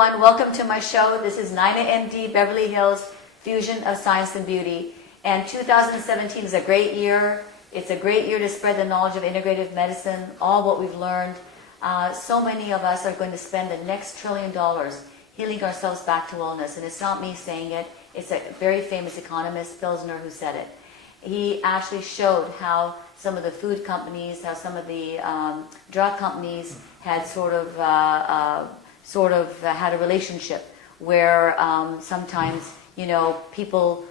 everyone. Welcome to my show. This is NainaMD Beverly Hills, Fusion of Science and Beauty. And 2017 is a great year. It's a great year to spread the knowledge of integrative medicine, all what we've learned. So many of us are going to spend the next $1 trillion healing ourselves back to wellness. And it's not me saying it. It's a very famous economist, Pilsner, who said it. He actually showed how some of the food companies, how some of the drug companies had sort of had a relationship where sometimes, people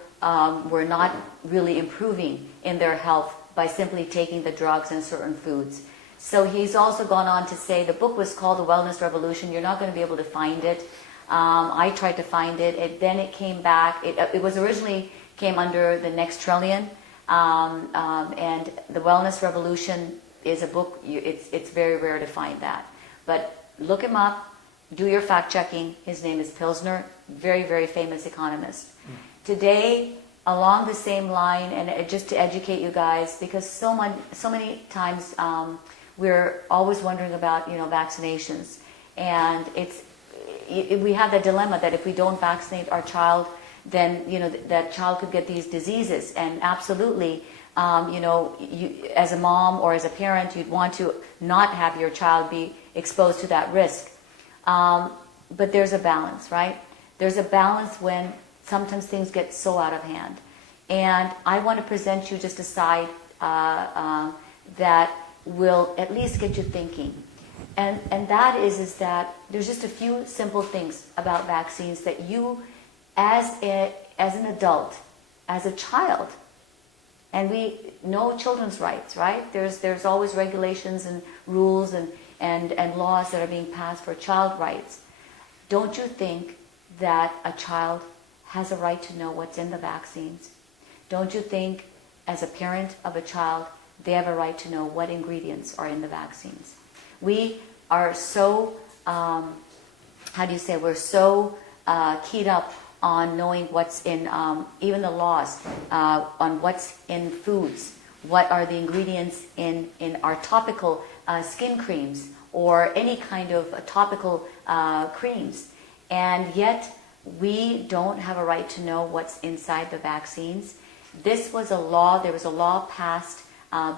were not really improving in their health by simply taking the drugs and certain foods. So he's also gone on to say, the book was called The Wellness Revolution. You're not going to be able to find it. I tried to find it. Then it came back. It was originally came under The Next Trillion. And The Wellness Revolution is a book. It's very rare to find that. But look him up. Do your fact checking. His name is Pilsner. Very, very famous economist. Today, along the same line, and just to educate you guys, because so many times we're always wondering about vaccinations, and we have the dilemma that if we don't vaccinate our child, then that child could get these diseases. And absolutely, you, as a mom or as a parent, you'd want to not have your child be exposed to that risk. But there's a balance, right? There's a balance when sometimes things get so out of hand. And I want to present you just a side that will at least get you thinking. And that is that there's just a few simple things about vaccines that you, as an adult, as a child, and we know children's rights, right? There's always regulations and rules and laws that are being passed for child rights. Don't you think that a child has a right to know what's in the vaccines? Don't you think, as a parent of a child, they have a right to know what ingredients are in the vaccines? We are so, we're so keyed up on knowing what's in, even the laws, on what's in foods, what are the ingredients in our topical skin creams or any kind of topical creams. And yet we don't have a right to know what's inside the vaccines. This was a law, there was a law passed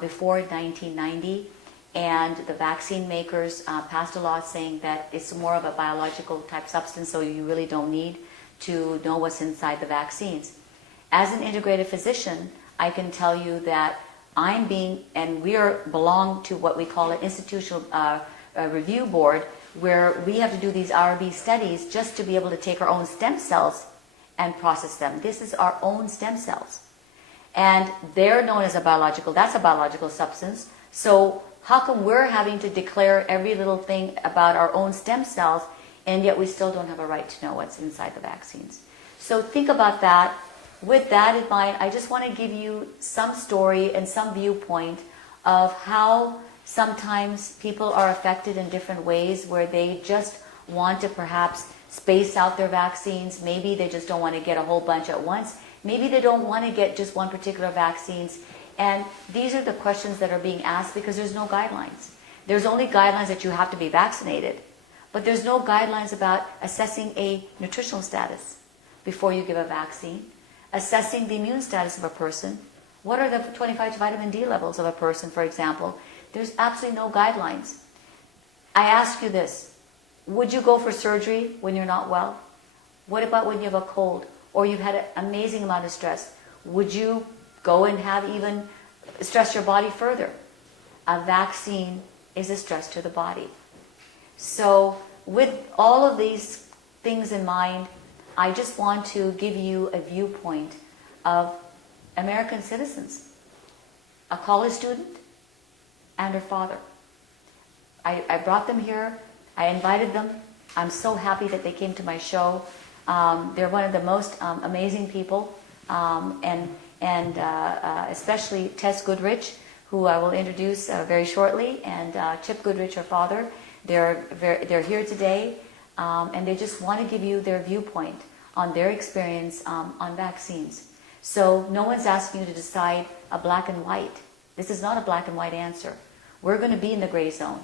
before 1990, and the vaccine makers passed a law saying that it's more of a biological type substance, so you really don't need to know what's inside the vaccines. As an integrative physician, I can tell you that we belong to what we call an institutional review board, where we have to do these RB studies just to be able to take our own stem cells and process them. This is our own stem cells. And they're known as that's a biological substance. So how come we're having to declare every little thing about our own stem cells, and yet we still don't have a right to know what's inside the vaccines? So think about that. With that in mind, I just want to give you some story and some viewpoint of how sometimes people are affected in different ways, where they just want to perhaps space out their vaccines. Maybe they just don't want to get a whole bunch at once. Maybe they don't want to get just one particular vaccines. And these are the questions that are being asked because there's no guidelines. There's only guidelines that you have to be vaccinated. But there's no guidelines about assessing a nutritional status before you give a vaccine, assessing the immune status of a person. What are the 25 vitamin D levels of a person, for example? There's absolutely no guidelines. I ask you this: would you go for surgery when you're not well? What about when you have a cold or you've had an amazing amount of stress? Would you go and even stress your body further? A vaccine is a stress to the body. So with all of these things in mind, I just want to give you a viewpoint of American citizens, a college student and her father. I brought them here. I invited them. I'm so happy that they came to my show. They're one of the most amazing people, and especially Tess Goodrich, who I will introduce very shortly, and Chip Goodrich, her father. They're here today, and they just want to give you their viewpoint on their experience on vaccines. So no one's asking you to decide a black and white. This is not a black and white answer. We're going to be in the gray zone,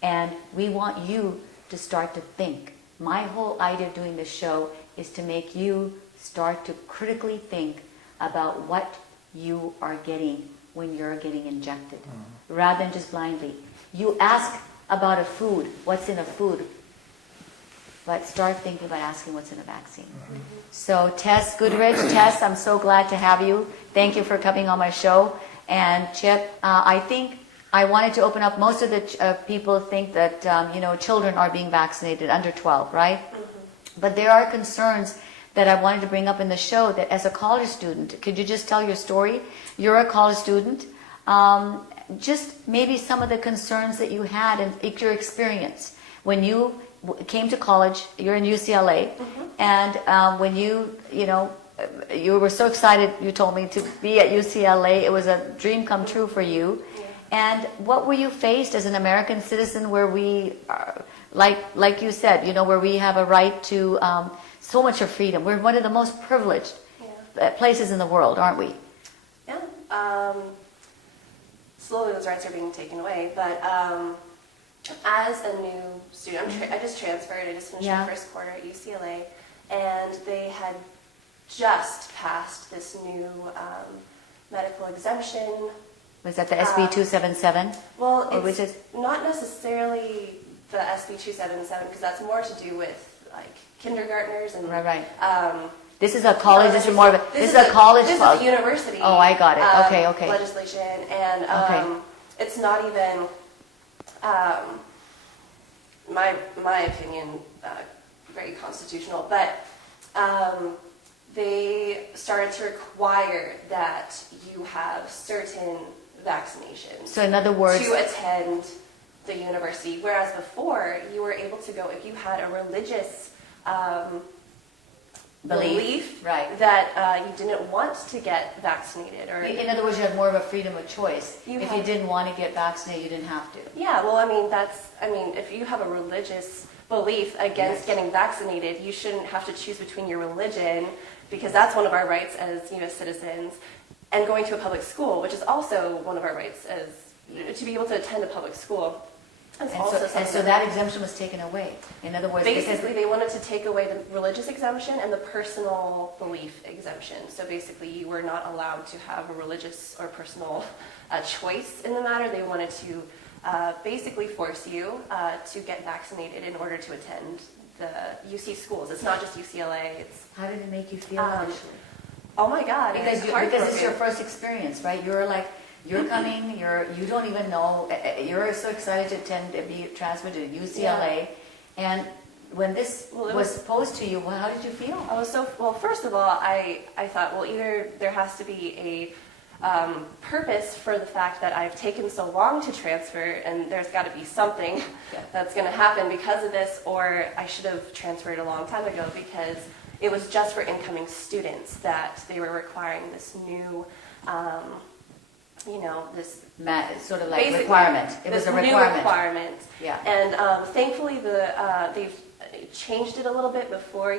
and we want you to start to think My whole idea of doing this show is to make you start to critically think about what you are getting when you're getting injected, rather than just blindly. You ask about a food, what's in a food, but start thinking about asking what's in a vaccine. So Tess Goodrich, Tess, I'm so glad to have you. Thank you for coming on my show. And Chip, I think I wanted to open up. Most of the people think that children are being vaccinated under 12, right? But there are concerns that I wanted to bring up in the show. That as a college student, could you just tell your story? You're a college student. Just maybe some of the concerns that you had and your experience when you came to college. You're in UCLA, and when you were so excited, you told me, to be at UCLA. It was a dream come true for you. And what were you faced as an American citizen, where we are, like you said, where we have a right to so much of freedom. We're one of the most privileged places in the world, aren't we? Yeah. Slowly those rights are being taken away, but as a new student, I just transferred. I just finished my first quarter at UCLA, and they had just passed this new medical exemption. Was that the SB 277? Well, it's not necessarily the SB 277, because that's more to do with like kindergartners and right. This is a college. This is more of a. This is a college. This is a university. Oh, I got it. Okay. Legislation, and it's not even. My opinion, very constitutional, but they started to require that you have certain vaccinations. So in other words, to attend the university, whereas before you were able to go if you had a religious belief that you didn't want to get vaccinated, or in other words, you had more of a freedom of choice. If you didn't want to get vaccinated, you didn't have to. Yeah, well, if you have a religious belief against getting vaccinated, you shouldn't have to choose between your religion, because that's one of our rights as U.S. citizens, and going to a public school, which is also one of our rights as to be able to attend a public school. And so that exemption was taken away. In other words, basically they wanted to take away the religious exemption and the personal belief exemption. So basically you were not allowed to have a religious or personal choice in the matter. They wanted to basically force you to get vaccinated in order to attend the UC schools. It's not just UCLA. How did it make you feel initially? Oh my God. Because it's your first experience, right? You're coming, you don't even know, you're so excited to be transferred to UCLA, and when this was posed to you, how did you feel? First of all, I thought, either there has to be a purpose for the fact that I've taken so long to transfer, and there's got to be something that's going to happen because of this, or I should have transferred a long time ago, because it was just for incoming students that they were requiring this new this sort of like requirement. It was a requirement. New requirement. Yeah. And thankfully, they've changed it a little bit. Before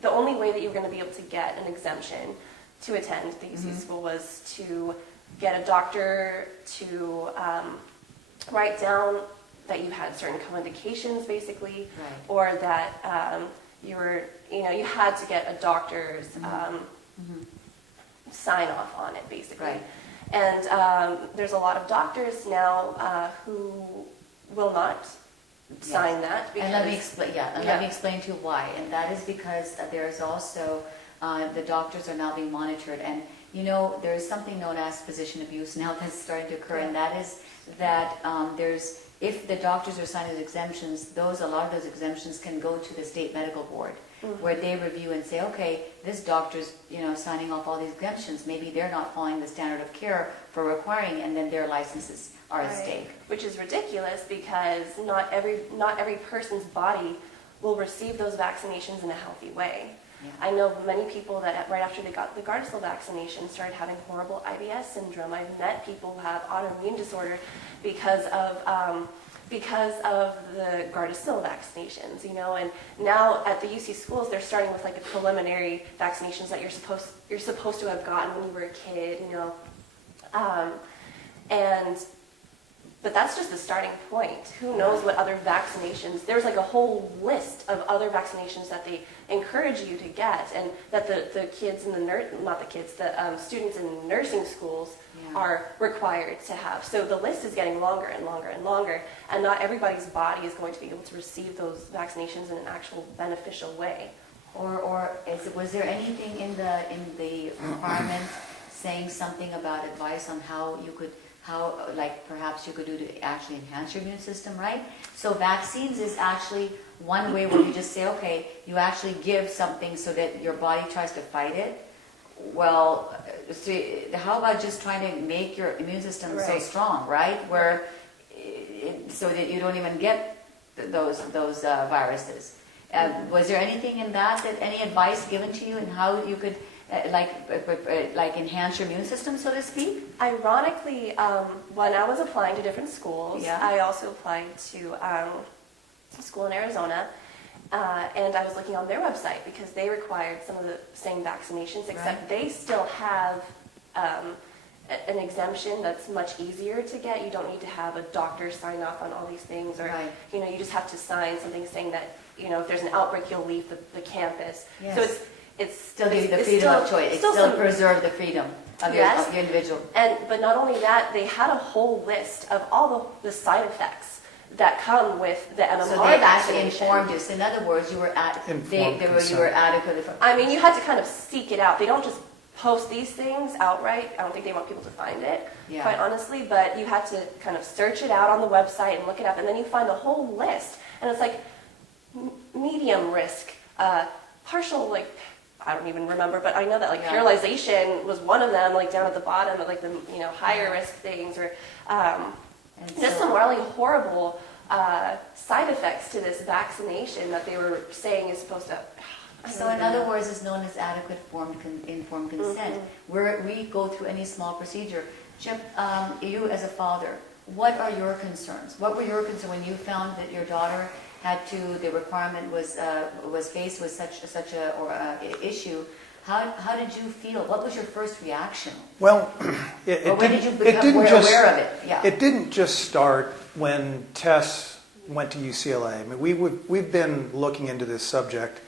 the only way that you were going to be able to get an exemption to attend the UC school was to get a doctor to write down that you had certain contraindications, basically, or that you had to get a doctor's sign off on it, basically. Right. And there's a lot of doctors now who will not sign that. Because, and let me explain to you why. And that is because there's also the doctors are now being monitored, and there is something known as physician abuse now that's starting to occur, and that is that if the doctors are signing exemptions, a lot of those exemptions can go to the state medical board, where they review and say, okay, this doctor's signing off all these exemptions. Maybe they're not following the standard of care for requiring, and then their licenses are at stake. Which is ridiculous, because not every person's body will receive those vaccinations in a healthy way. Yeah. I know many people that right after they got the Gardasil vaccination started having horrible IBS syndrome. I've met people who have autoimmune disorder because of the Gardasil vaccinations, and now at the UC schools they're starting with like the preliminary vaccinations that you're supposed to have gotten when you were a kid, and But that's just the starting point. Who knows what other vaccinations? There's like a whole list of other vaccinations that they encourage you to get, and that the kids in the the students in nursing schools are required to have. So the list is getting longer and longer and longer, and not everybody's body is going to be able to receive those vaccinations in an actual beneficial way. Was there anything in the requirement saying something about advice on how perhaps you could do to actually enhance your immune system, right? So vaccines is actually one way where you just say, okay, you actually give something so that your body tries to fight it. Well, see, how about just trying to make your immune system so strong, right? So that you don't even get those viruses. Was there anything in that any advice given to you in how you could enhance your immune system, so to speak? Ironically, when I was applying to different schools, I also applied to a school in Arizona, and I was looking on their website because they required some of the same vaccinations, except they still have an exemption that's much easier to get. You don't need to have a doctor sign off on all these things, or you just have to sign something saying that if there's an outbreak, you'll leave the campus. Yes. So it's still give you the freedom of choice. It still preserve the freedom of your individual. But not only that, they had a whole list of all the side effects that come with the MMR so they actually vaccination. informed you. So in other words, you were adequately. I mean, you had to kind of seek it out. They don't just post these things outright. I don't think they want people to find it, quite honestly. But you had to kind of search it out on the website and look it up, and then you find a whole list. And it's like medium risk, partial, I don't even remember, but I know that sterilization was one of them, down at the bottom of the higher risk things, or just some really horrible side effects to this vaccination that they were saying is supposed to. So in other words, it's known as adequate informed consent. Where we go through any small procedure. Chip, you as a father, what are your concerns? What were your concerns when you found that your daughter the requirement was faced with such a issue? How did you feel? What was your first reaction? Well, when did you become aware of it? Yeah. It didn't just start when Tess went to UCLA. I mean, we've been looking into this subject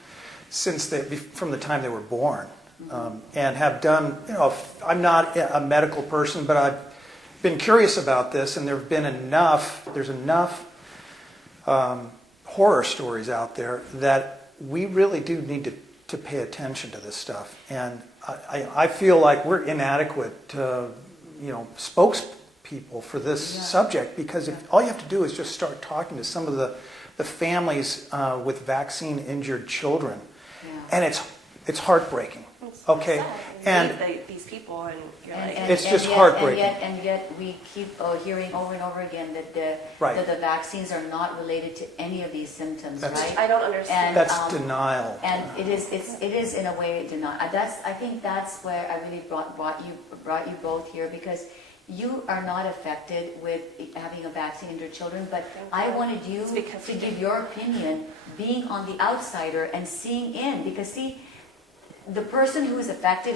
from the time they were born, and have done. I'm not a medical person, but I've been curious about this, and there's enough horror stories out there that we really do need to pay attention to this stuff. And I feel like we're inadequate spokespeople for this subject, because if all you have to do is just start talking to some of the families with vaccine injured children, and it's heartbreaking. Okay, and these people, and you're it's just heartbreaking. And yet we keep hearing over and over again that the vaccines are not related to any of these symptoms, right? I don't understand. And, that's denial. And it is in a way denial. I think that's where I really brought you both here, because you are not affected with having a vaccine in your children, but I wanted you to give your opinion, being on the outsider and seeing in, because the person who is affected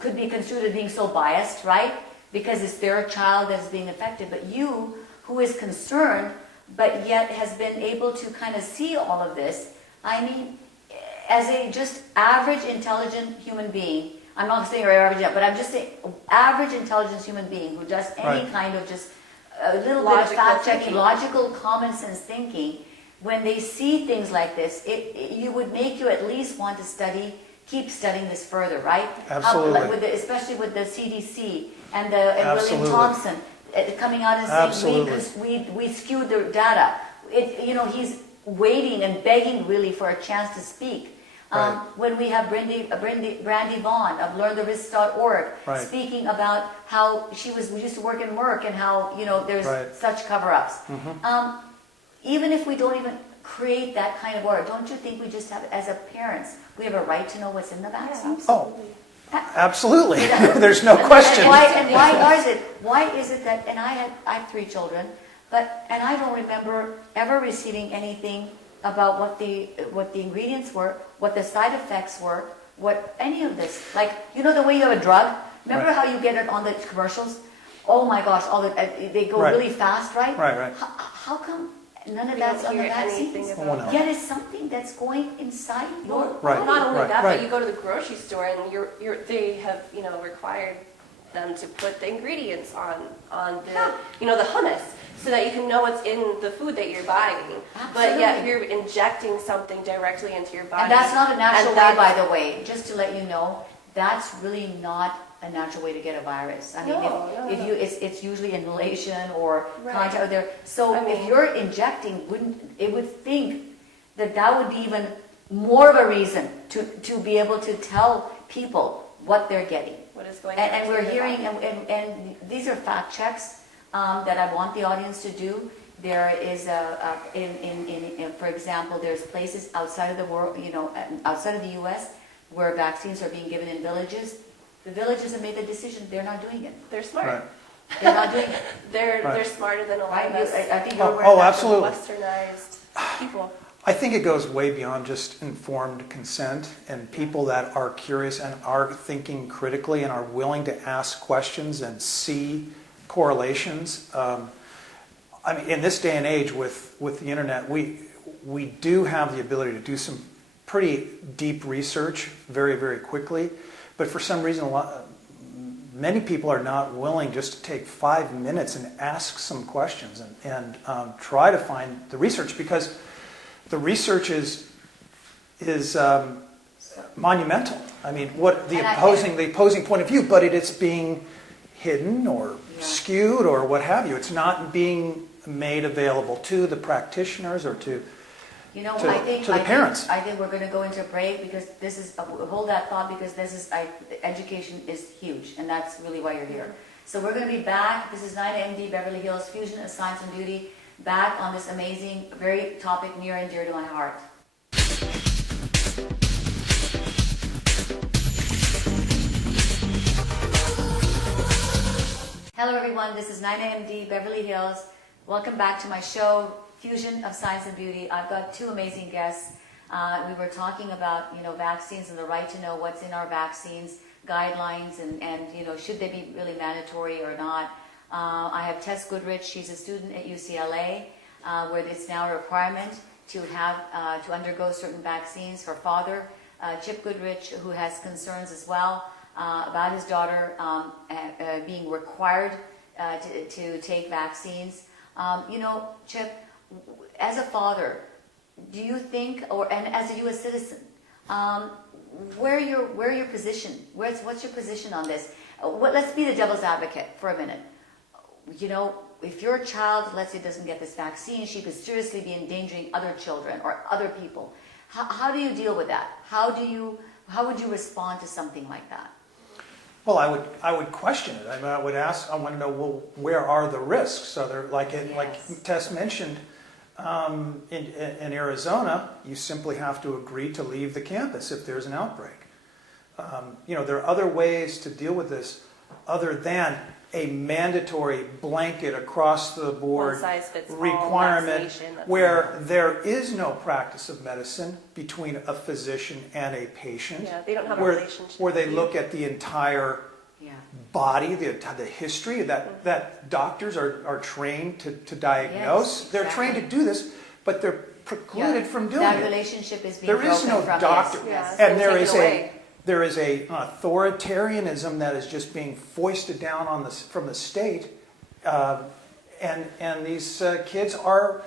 could be construed as being so biased, right? Because it's their child that's being affected. But you, who is concerned, but yet has been able to kind of see all of this, I mean, as a just average intelligent human being, I'm not saying you're average yet, but I'm just saying average intelligence human being who does any kind of just a little bit of fact-checking, logical, common sense thinking, when they see things like this, you would make you at least want to keep studying this further, right? Absolutely. Especially with the CDC and William Thompson coming out and saying we skewed the data. He's waiting and begging really for a chance to speak. When we have Brandy Vaughn of LearnTheRisk.org speaking about how we used to work in Merck and how there's such cover-ups. Even if we don't even create that kind of order, don't you think we just have, as a parents, we have a right to know what's in the vaccine? Absolutely. There's no question. Why is it that? And I have 3 children, and I don't remember ever receiving anything about what the ingredients were, what the side effects were, what any of this. The way you have a drug. Remember how you get it on the commercials? oh my gosh, they go Right. really fast, right? Right. How come none of We that's don't on the hear anything vaccines? about Oh, no. Yet it's something that's going inside your Right. body. Not only that, right. but you go to the grocery store and they have required them to put the ingredients on the the hummus so that you can know what's in the food that you're buying. But yet Absolutely. you're injecting something directly into your body. And that's not a natural And way, that's- by the way. Just to let you know, that's really not a natural way to get a virus. I mean, No, it's usually inhalation or Right. contact there. So I mean- if you're injecting, it would think that would be even more of a reason to be able to tell people what they're getting. what is going And into we're your hearing, body. and these are fact checks that I want the audience to do. There is for example, there's places outside of the world, outside of the U.S. where vaccines are being given in villages. The villages have made the decision; they're not doing it. They're smart. Right. They're not doing it. They're Right. smarter than a lot Right? of us. I think you're aware Oh, of that. absolutely. Westernized people. I think it goes way beyond just informed consent, and people that are curious and are thinking critically and are willing to ask questions and see correlations. I mean, in this day and age with the internet, we do have the ability to do some pretty deep research very, very quickly, but for some reason, many people are not willing just to take 5 minutes and ask some questions and try to find the research, because the research is monumental. I mean, what the opposing point of view, but it's being hidden or skewed or what have you. It's not being made available to the practitioners or to the parents. I think we're going to go into a break because this is hold that thought, because education is huge, and that's really why you're here. So we're going to be back. This is NainaMD Beverly Hills, Fusion of Science and Beauty, back on this amazing, very topic near and dear to my heart. Hello everyone, this is NainaMD Beverly Hills. Welcome back to my show, Fusion of Science and Beauty. I've got two amazing guests. We were talking about vaccines and the right to know what's in our vaccines, guidelines, and should they be really mandatory or not. I have Tess Goodrich. She's a student at UCLA, where it's now a requirement to have to undergo certain vaccines. Her father, Chip Goodrich, who has concerns as well about his daughter being required to take vaccines. Chip, as a father, do you think, and as a U.S. citizen, where your position? What's your position on this? Let's be the devil's advocate for a minute. If your child, let's say, doesn't get this vaccine, she could seriously be endangering other children or other people. How do you deal with that? How would you respond to something like that? Well, I would question it. I mean, I want to know, well, where are the risks? So they're like Tess mentioned, in Arizona, you simply have to agree to leave the campus if there's an outbreak. There are other ways to deal with this other than a mandatory blanket across the board one-size-fits-all requirement vaccination. where there is no practice of medicine between a physician and a patient. Yeah, they don't have a where, relationship. where they look at the entire body, the history that doctors are trained to diagnose. Yes, They're exactly. trained to do this, but they're precluded from doing that it. relationship is being There is broken no from doctor, yes. Yeah, and it's been taken away. there is an authoritarianism that is just being foisted down from the state, and these kids are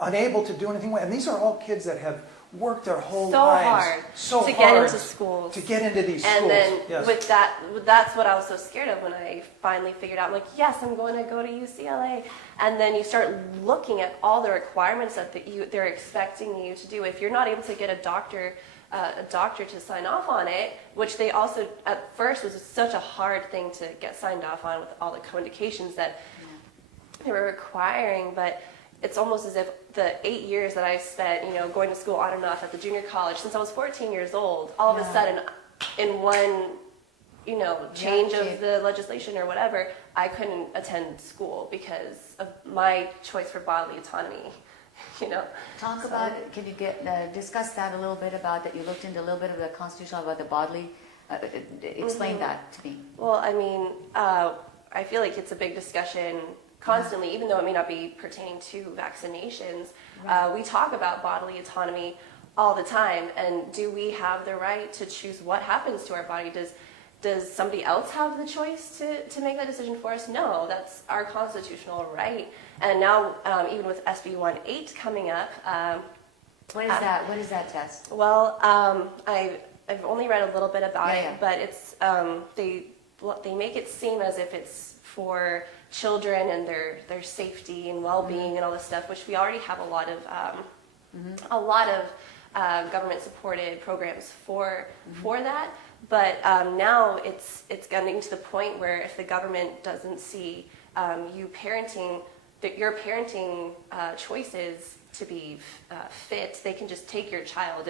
unable to do anything. And these are all kids that have worked their whole lives to get into schools. to get into these And schools. then Yes. that's what I was so scared of when I finally figured out, like, yes, I'm going to go to UCLA. And then you start looking at all the requirements that they're expecting you to do. If you're not able to get a doctor to sign off on it, which they also, at first, was such a hard thing to get signed off on with all the co-indications that they were requiring, but it's almost as if the 8 years that I spent, going to school on and off at the junior college since I was 14 years old, all of a sudden, in one, change of the legislation or whatever, I couldn't attend school because of my choice for bodily autonomy. Talk about it. Can you discuss that a little bit about that? You looked into a little bit of the constitutional about the bodily. Explain that to me. Well, I mean, I feel like it's a big discussion constantly, even though it may not be pertaining to vaccinations. We talk about bodily autonomy all the time, and do we have the right to choose what happens to our body? Does somebody else have the choice to make that decision for us? No, that's our constitutional right. And now, even with SB 18 coming up, What is that? What is that, Tess? well, I've only read a little bit about it, Yeah. but it's they make it seem as if it's for children and their safety and well-being and all this stuff, which we already have a lot of government supported programs for that. But now it's getting to the point where if the government doesn't see your parenting choices to be fit, they can just take your child.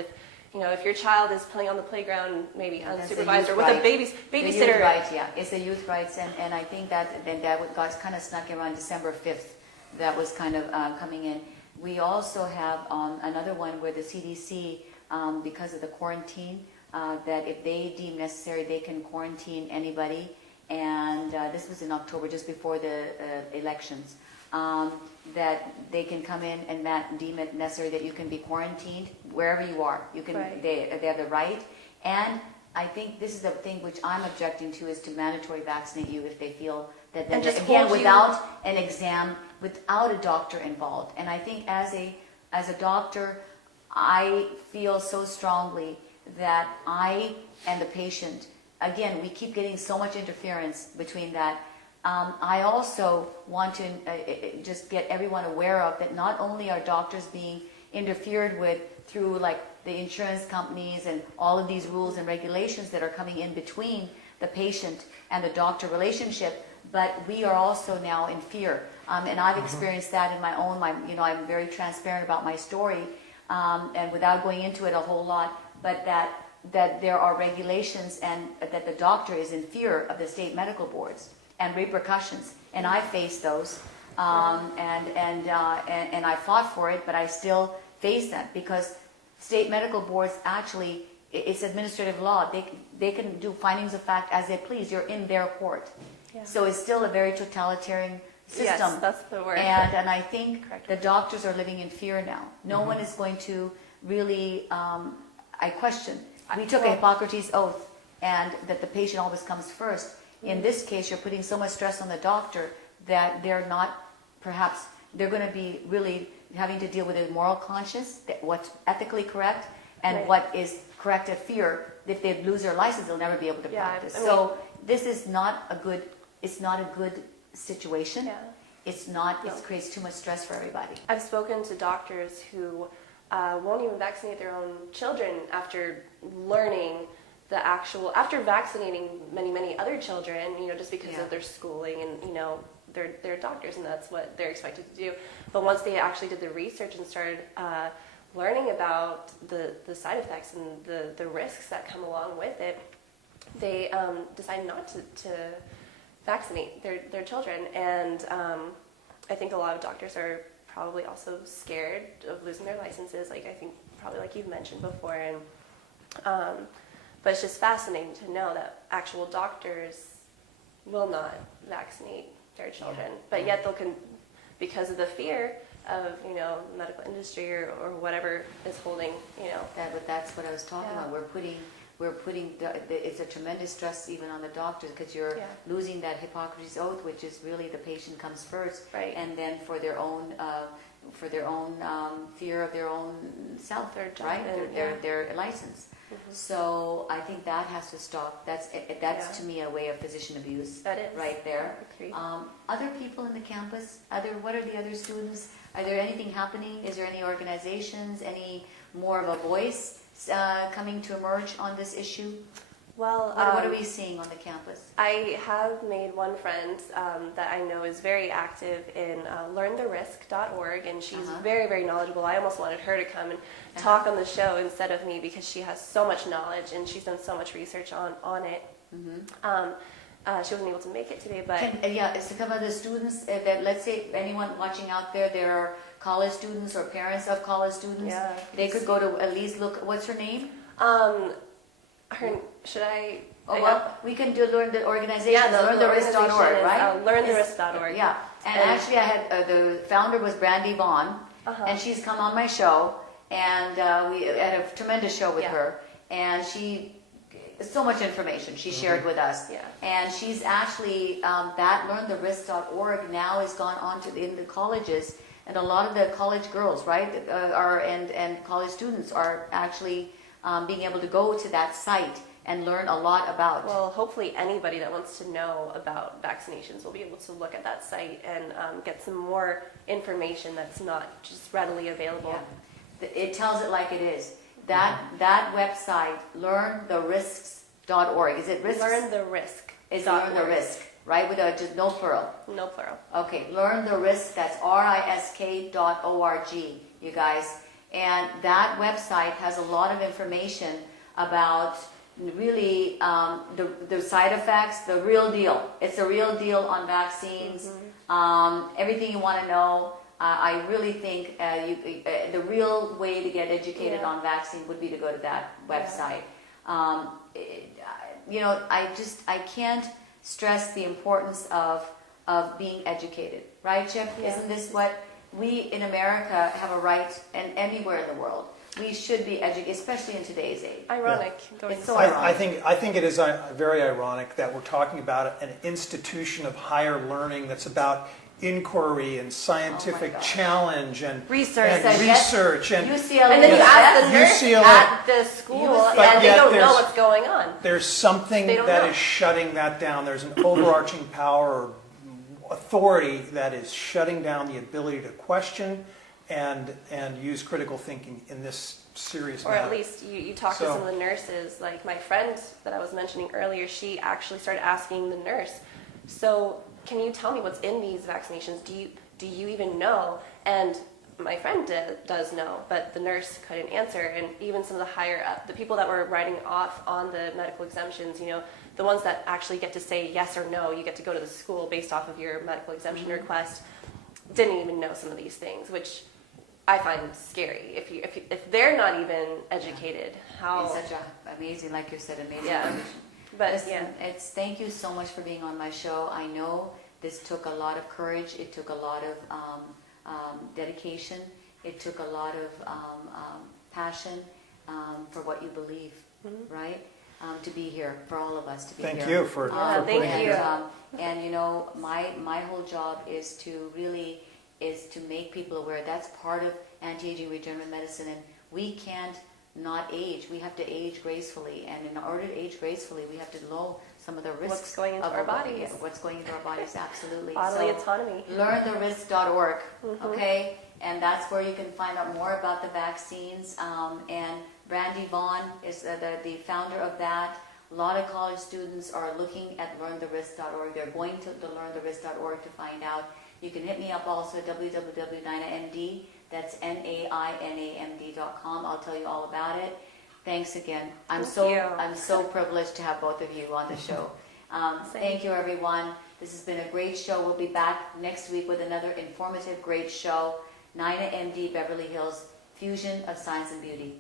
If your child is playing on the playground, maybe unsupervised or with a babysitter. The youth rights, yeah, it's the youth rights, and I think that got kind of snuck in around December 5th. That was kind of coming in. We also have another one where the CDC, because of the quarantine, that if they deem necessary, they can quarantine anybody. And this was in October, just before the elections. That they can come in and deem it necessary that you can be quarantined wherever you are. You can. Right. They have the right. And I think this is the thing which I'm objecting to, is to mandatory vaccinate you if they feel that. And just again, hold you- without an exam, without a doctor involved. And I think as a doctor, I feel so strongly that I and the patient, again, we keep getting so much interference between that. I also want to just get everyone aware of that not only are doctors being interfered with through like the insurance companies and all of these rules and regulations that are coming in between the patient and the doctor relationship, but we are also now in fear. And I've experienced that in my own, I'm very transparent about my story, and without going into it a whole lot, but that there are regulations and that the doctor is in fear of the state medical boards and repercussions, and I faced those, and I fought for it, but I still face that because state medical boards actually, it's administrative law. They can do findings of fact as they please. You're in their court, so it's still a very totalitarian system. Yes, that's the word. And I think Correct. the doctors are living in fear now. No one is going to really. I question. We took a Hippocrates oath, and that the patient always comes first. In this case, you're putting so much stress on the doctor that they're going to be really having to deal with a moral conscience, what's ethically correct, and Right. what is correct of fear. If they lose their license, they'll never be able to practice. So this is not a good. It's not a good situation. Yeah. It's not. No. It creates too much stress for everybody. I've spoken to doctors who won't even vaccinate their own children after learning after vaccinating many other children, just because of their schooling and, they're doctors and that's what they're expected to do. But once they actually did the research and started learning about the side effects and the risks that come along with it, they decided not to vaccinate their children. And I think a lot of doctors are probably also scared of losing their licenses, I think probably like you've mentioned before. And but it's just fascinating to know that actual doctors will not vaccinate their children, but yet because of the fear of the medical industry or whatever is holding But that's what I was talking about. We're putting it's a tremendous stress even on the doctors because you're losing that Hippocrates oath, which is really the patient comes first, Right. and then for their own fear of their own self, Their job right? and- Their license. Mhm. So I think that has to stop. That's to me a way of physician abuse. That is right there. I agree. Other people in the campus. What are the other students? Are there anything happening? Is there any organizations? Any more of a voice coming to emerge on this issue? Well, What are we seeing on the campus? I have made one friend that I know is very active in learntherisk.org, and she's very, very knowledgeable. I almost wanted her to come and talk on the show instead of me because she has so much knowledge and she's done so much research on it. She wasn't able to make it today, but... It's to cover the students that, let's say, anyone watching out there, there are college students or parents of college students. Yeah. They could go to at least look, what's her name? Should I? Oh, well, we can do learn the organization, Yeah, learntherist.org, right? Learntherist.org. Yeah, and actually I had, the founder was Brandy Vaughn, and she's come on my show, and we had a tremendous show with her, and so much information she shared with us. Yeah. And she's actually, that learntherist.org now has gone on to in the colleges, and a lot of the college girls, right, and college students are actually being able to go to that site and learn a lot about. Well, hopefully anybody that wants to know about vaccinations will be able to look at that site and get some more information that's not just readily available. Yeah. It tells it like it is. That website, learntherisks.org. Is it risks? Learn the risk. It's learn the risk, right? With just no plural. No plural. Okay, learn the risk. That's risk.org, you guys. And that website has a lot of information about really the side effects, the real deal. It's a real deal on vaccines. Everything you want to know. I really think the real way to get educated on vaccine would be to go to that website. I can't stress the importance of being educated, right, Chip? Yeah. Isn't this what we in America have a right, and anywhere in the world, we should be educated, especially in today's age. Ironic. It's so ironic. I think it is very ironic that we're talking about an institution of higher learning that's about inquiry and scientific challenge and research. and UCLA. And then you ask the nurse UCLA. at the school, and they don't know what's going on. There's something that is shutting that down. There's an overarching power or authority that is shutting down the ability to question and use critical thinking in this serious matter. Or at least you talk to some of the nurses. Like my friend that I was mentioning earlier, she actually started asking the nurse, so can you tell me what's in these vaccinations? Do you even know? And my friend does know, but the nurse couldn't answer. And even some of the higher up, the people that were writing off on the medical exemptions, the ones that actually get to say yes or no, you get to go to the school based off of your medical exemption request, didn't even know some of these things, which I find scary. If they're not even educated, how? It's such amazing, like you said, amazing. Yeah. But listen, thank you so much for being on my show. I know this took a lot of courage. It took a lot of dedication. It took a lot of passion for what you believe, right? To be here, for all of us to be here. Thank you for thank you. And my whole job is to make people aware. That's part of anti-aging regenerative medicine, and we can't not age. We have to age gracefully, and in order to age gracefully, we have to know some of the risks. What's going into our bodies? What's going into our bodies? Absolutely. Bodily autonomy. Learntherist.org. Okay, and that's where you can find out more about the vaccines. And Brandy Vaughn is the founder of that. A lot of college students are looking at learntherist.org. They're going to learntherist.org to find out. You can hit me up also at www.NainaMD. That's NainaMD.com. I'll tell you all about it. Thanks again. I'm so privileged to have both of you on the show. Thank you, everyone. This has been a great show. We'll be back next week with another informative, great show. NainaMD Beverly Hills, Fusion of Science and Beauty.